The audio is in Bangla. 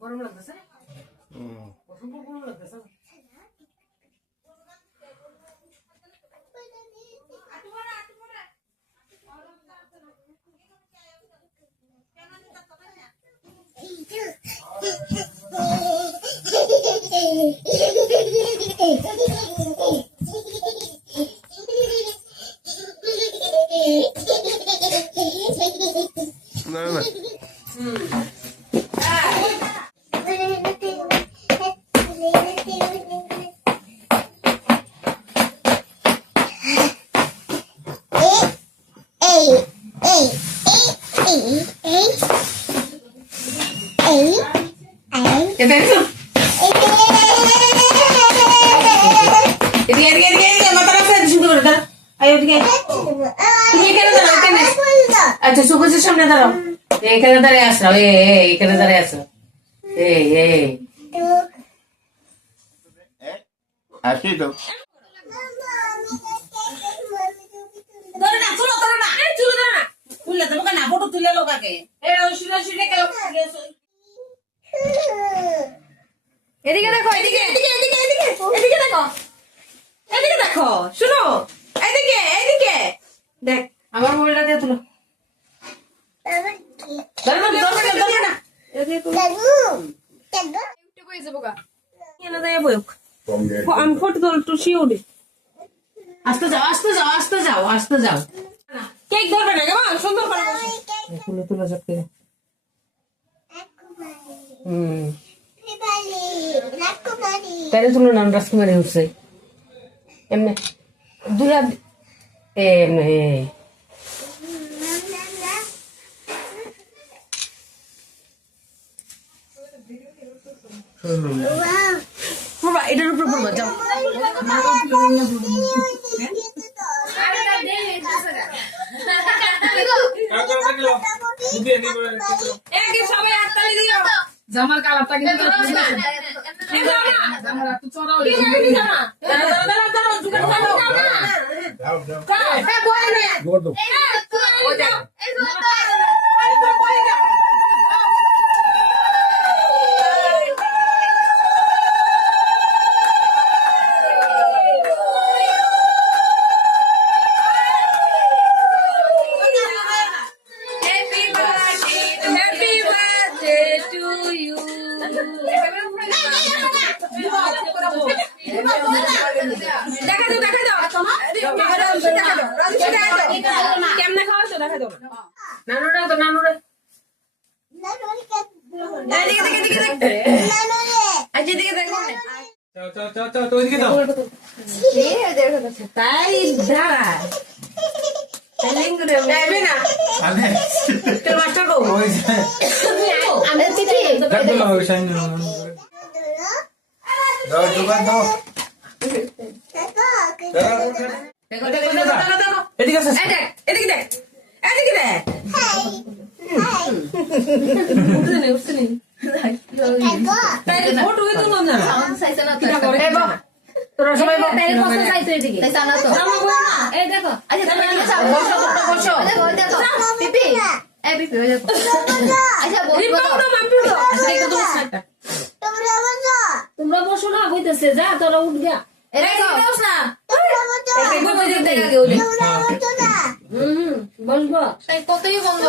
গরম লাগতেছে অসম্ভব গরম লাগতেছে না না আচ্ছা সুকুচের সামনে দাঁড়াও এখানে দাঁড়িয়ে আসো এ এখানে দাঁড়িয়ে আসো এই এই এদিকে এদিকে এদিকে এদিকে আচ্ছা আসো তো ধরে না চলো ধরে না এই চলো ধরে না তুললে দেবো না ফটো তুলে লোক আগে এই রশিদ রশিদ গেল এদিকে দেখো এদিকে এদিকে এদিকে এদিকে এদিকে দেখো। এদিকে দেখো শুনো এদিকে এদিকে। দেখ আমার মোবাইলটা দিয়ে তুলো। তোল। একটু শিওরে আসতে যাও আসতে যাও আসতে যাও আসতে যাও। কেক ধরবে না কেমন সুন্দর করে বসো। তুলো করে হুম। তাহলে তুলো না রাজকুমারী হচ্ছে। এমনি দুই হাত এমনি পড়বা এটার উপর পড়বা যাও। জামার কালারটা কিন্তু জামার একটু চড়া দাঁড়াও, দাঁড়াও, দেখা দাও দেখা কেমনে খাওয়াছো? দেখা দাও। নানুরা তো নানুরা। তাই দাঁড়া। তোর মাস্টার কো দেখো দেখো দেখো দেখো দেখো এদিকে আসো। এই দেখ এদিকে দেখ এদিকে দেখ তাই ফটো হইতো না না তোরা সবাই বল। জামা পরে না বসো তোমরা বসো রিপাও না মাম্পি তো দেখো তোমার সাইডটা তোমরা বসো বইতেছে যা তোরা উঠ গা। দেখো। দেখো হম বসবো। কতই বন্ধ